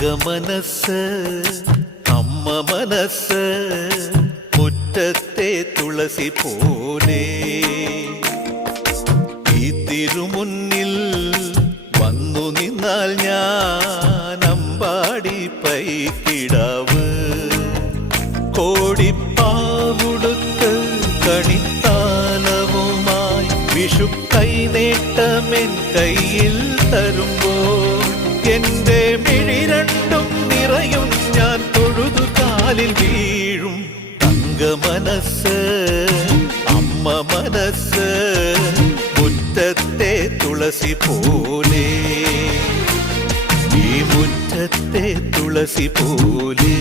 തങ്കമനസ് അമ്മ മനസ്സ് മുറ്റത്തെ തുളസി പോലെ. ഈ തിരുമുന്നിൽ വന്നു നിന്നാൽ ഞാൻ അമ്പാടി പൈക്കിടാവ്. കോടിപ്പാവുടുത്ത് കണിത്താലവുമായി വിഷു കൈനേട്ടമെൻ കയ്യിൽ തരുമ്പോൾ കാലിൽ വീഴും തങ്ക മനസ്സ് അമ്മ മനസ്സ് മുറ്റത്തെ തുളസി പോലെ. ഈ മുറ്റത്തെ തുളസി പോലെ.